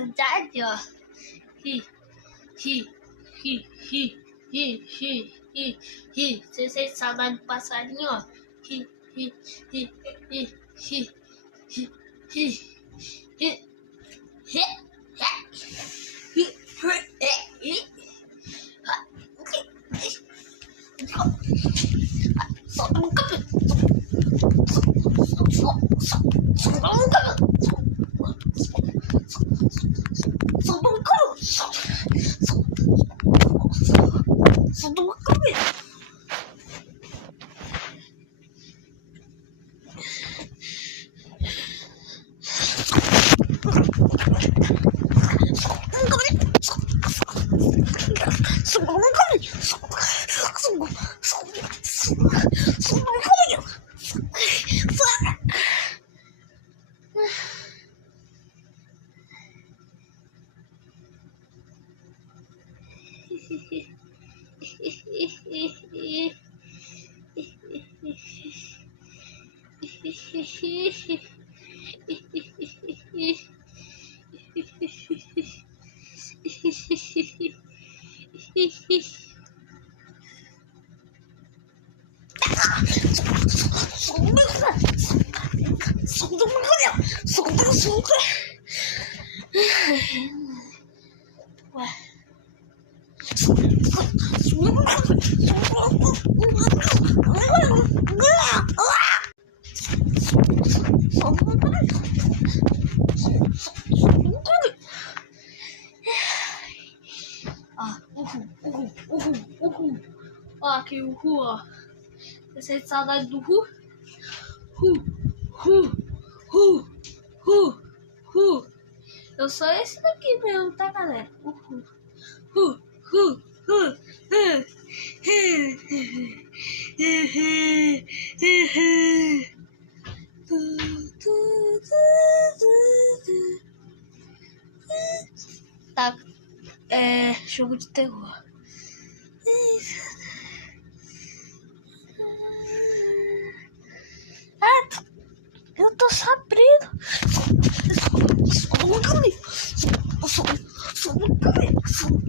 verdade, ó. Hi, hi, hi, hi, hi, hi, hi, hi. Você sente saudade do passarinho, ó. Hi, hi, hi, hi, hi, hi, hi, hi, hi. Solta o cabelo. Solta o cabelo. Solta o cabelo. Solta o cabelo. Solta. Ué. Ó, aqui o Ru, ó. Você sente saudade do Ru? Ru. Eu sou esse daqui mesmo, tá, galera? Ru. Tá, jogo de terror. Eu tô sabendo. Só no caminho.